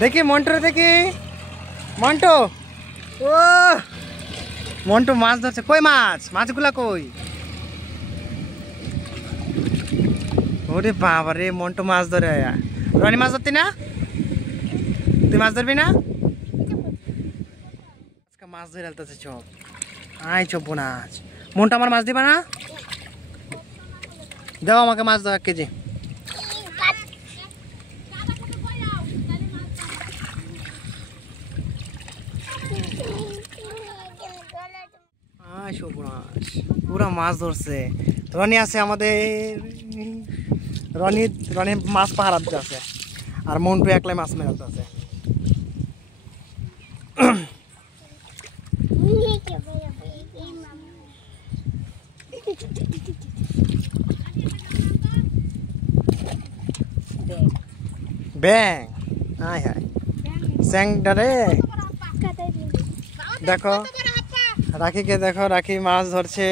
দেখি মন্টু দেখি মন্টু ও মন্টু মাছ ধরছে কই মাছগুলা কই ওরে বাবা রে মন্টু মাছ ধরে রনি মাছ ধরতি না তুই মাছ ধরবি না আজকে মাছ ধরে আলতেছে চপ আই চপ বোনাচ মন্টু আমার মাছ দিবা না দাও আমাকে মাছ দাও 1 কেজি পুরা মাছ ধরছে রনি আছে আমাদের রনি মাছ পাহারা দিতে আছে আর মন্টু একলাই মাছ মেলাতে আছে ব্যাং আয় হায় স্যাংটা রে দেখো রাখিকে দেখো রাখি মাছ ধরছে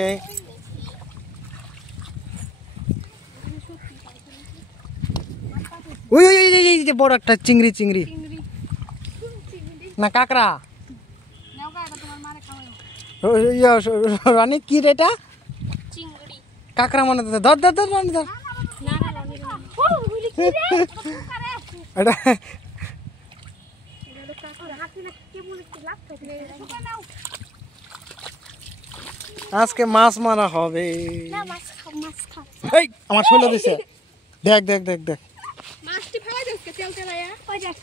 ওই ওই এই যে বড় একটা চিংড়ি না কাঁকড়া রানী কি এটা কাঁকড়া মনে ধর ধর ধর রানী ধর এটা আজকে মাছ মারা হবে এই আমার ছোলা দিছে দেখ দেখ দেখ দেখ মাছটি ফেলাই দিছে তেল তেলায়া ওই দেখ